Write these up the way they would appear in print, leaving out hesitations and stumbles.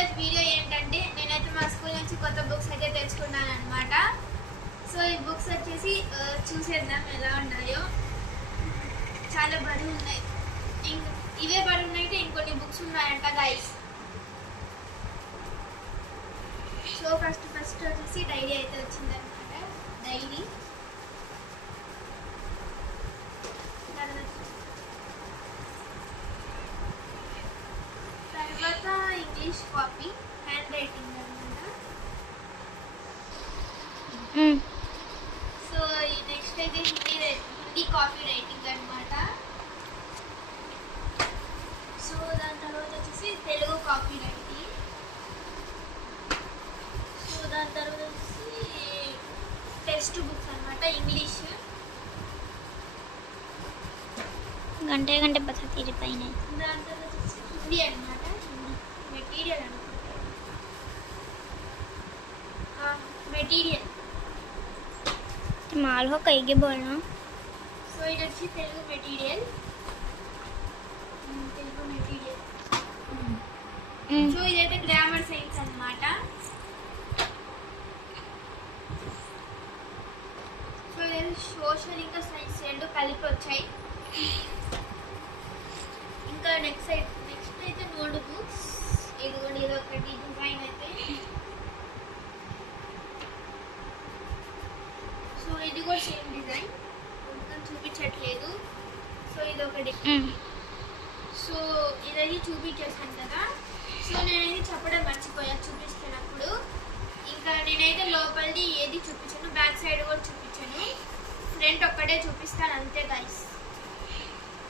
ఈరోజు వీడియో ఏంటంటే నేనైతే మా స్కూల్ నుంచి కొత్త బుక్స్ అయితే తెచ్చుకున్నాను అనమాట. సో ఈ బుక్స్ వచ్చేసి చూసేద్దాం ఎలా ఉన్నాయో. చాలా బరువు ఉన్నాయి, ఇవే బరువు ఉన్నాయి, ఇంకొన్ని బుక్స్ ఉన్నాయంట గైస్. సో ఫస్ట్ వచ్చేసి డైరీ అయితే వచ్చిందనమాట. డైరీ తర్వాత ఇంగ్లీష్ కాపీ హ్యాండ్ రైటింగ్ అనమాట. సో నెక్స్ట్ అయితే హిందీ కాపీ రైటింగ్ అనమాట. సో దాని తర్వాత వచ్చేసి తెలుగు కాపీ రైటింగ్. సో దాని తర్వాత వచ్చేసి టెక్స్ట్ బుక్స్ అనమాట ఇంగ్లీష్. घंटे घंटे बताती रही पाई नहीं. దాని తర్వాత వచ్చేసి హిందీ అనమాట. హిందీ మెటీరియల్ అనమాట. మెటీరియల్ माल हो कहीं के बोलना. సో ఇది వచ్చి తెలుగు మెటీరియల్. సో ఇదైతే గ్రామర్ సైన్స్ అన్నమాట. సో ఇది సోషల్ ఇంకా సైన్స్ రెండు కలిపి వచ్చాయి. ఇంకా నెక్స్ట్ అయితే నోట్ బుక్స్. ఇదిగోండి, ఇది ఒకటి డిజైన్ అయితే. సో ఇది కూడా సేమ్ డిజైన్, మొత్తం చూపించట్లేదు. సో ఇది ఒకటి. సో ఇదైతే చూపించేసాను కదా. సో నేనైతే చెప్పడం మర్చిపోయా చూపిస్తున్నప్పుడు. ఇంకా నేనైతే లోపలిది ఏది చూపించాను, బ్యాక్ సైడ్ కూడా చూపించాను, ఫ్రంట్ ఒక్కటే చూపిస్తాను అంతే గైస్.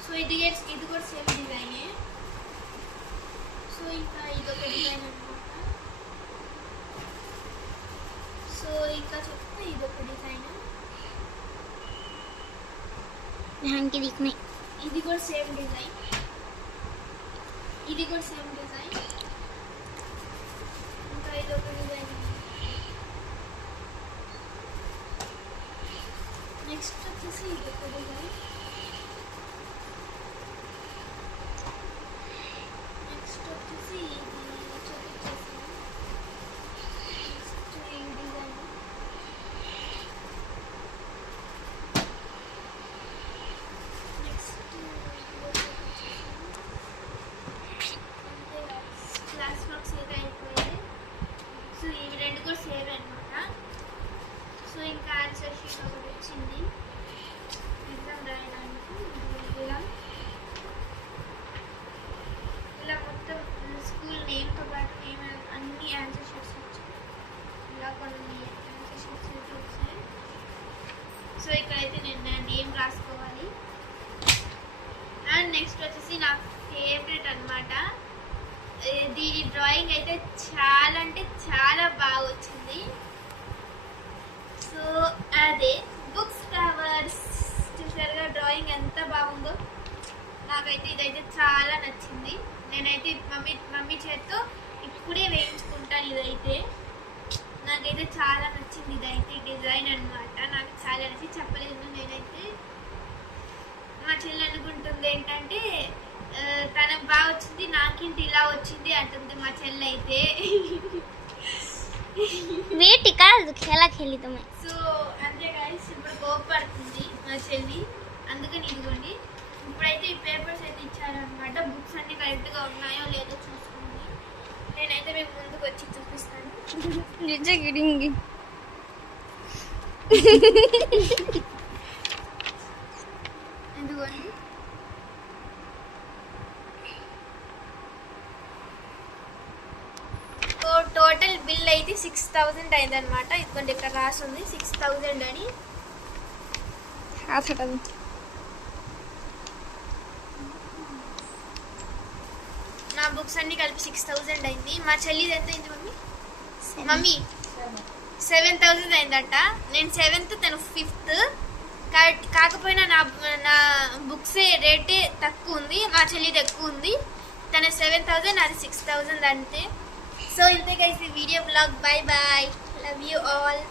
సో ఇది కూడా సేమ్ డిజైనే. సో ఇంకా ఇదొక డిజైన్ అనమాట. సో ఇంకా చెప్తే ఇదొక డిజైన్. ध्यान की दिखने. ఇది కూడా సేమ్ డిజైన్, ఇది కూడా సేమ్ డిజైన్. ఇంకా ఇదొక డిజైన్. నెక్స్ట్ వచ్చేసి ఇదొక డిజైన్. నెక్స్ట్ వచ్చేసి ఇది చూపించేసాను. నెక్స్ట్ ఈ డిజైన్. నెక్స్ట్ క్లాస్ వర్క్స్ అయితే అయిపోయాయి. సో ఇవి రెండు కూడా సేవ్ అనమాట. సో ఇంకా ఆన్సర్ షీట్ ఒకటి వచ్చింది ఎగ్జామ్ రాయడానికి. ఇలా మొత్తం స్కూల్ నేమ్తో పాటు నేమ్ అన్ని ఆన్సర్ షీట్స్ వచ్చాయి. ఇలా కొన్ని ఆన్సర్ షీట్స్ అయితే వచ్చాయి. సో ఇక్కడైతే నేను నా నేమ్ రాసుకోవాలి. అండ్ నెక్స్ట్ వచ్చేసి నా ఫేవరెట్ అనమాట. దీని డ్రాయింగ్ అయితే చాలా అంటే చాలా బాగా వచ్చింది. సో అదే బుక్స్ కవర్స్ చూసారుగా, డ్రాయింగ్ ఎంత బాగుందో. నాకైతే ఇదైతే చాలా నచ్చింది. నేనైతే మమ్మీ చేత్తో ఇప్పుడే వేయించుకుంటాను. ఇదైతే నాకైతే చాలా నచ్చింది. ఇదైతే డిజైన్ అనమాట. నాకు చాలా నచ్చి చెప్పలేదు. నేనైతే మా చెల్లి అనుకుంటుంది ఏంటంటే తనకు బాగా వచ్చింది, నాకింటి ఇలా వచ్చింది అంటుంది మా చెల్లి అయితే. वेट काल खेला खेली तुम्हें. సో అంతే గైస్, ఇప్పుడు కోపడుతుంది మా చెల్లి. అందుకని ఇదిగోండి, ఇప్పుడైతే ఈ పేపర్స్ అయితే ఇచ్చారనమాట. బుక్స్ అన్ని కరెక్ట్గా ఉన్నాయో లేదో చూసుకోండి. నేనైతే మీకు ముందుకు వచ్చి చూపిస్తాను. नीचे गिरेंगी. ఎందుకండి టోటల్ బిల్ అయితే 6000 అయిందనమాట. ఇదిగోండి ఇక్కడ రాసి ఉంది 6000 అని. हाथ हटा दो. నా బుక్స్ అన్ని కలిపి 6000 అయింది. మా చెల్లిది ఎంత అయింది మమ్మీ? 7000 అయిందట. నేను 7th, తను 5th. కాకపోయినా నా బుక్స్ రేటే తక్కువ ఉంది, మా చెల్లిది ఎక్కువ ఉంది. తన 7000, అది 6000 అంతే. సో ఇంతే గైస్ ఈ video blog. Bye bye, love you all.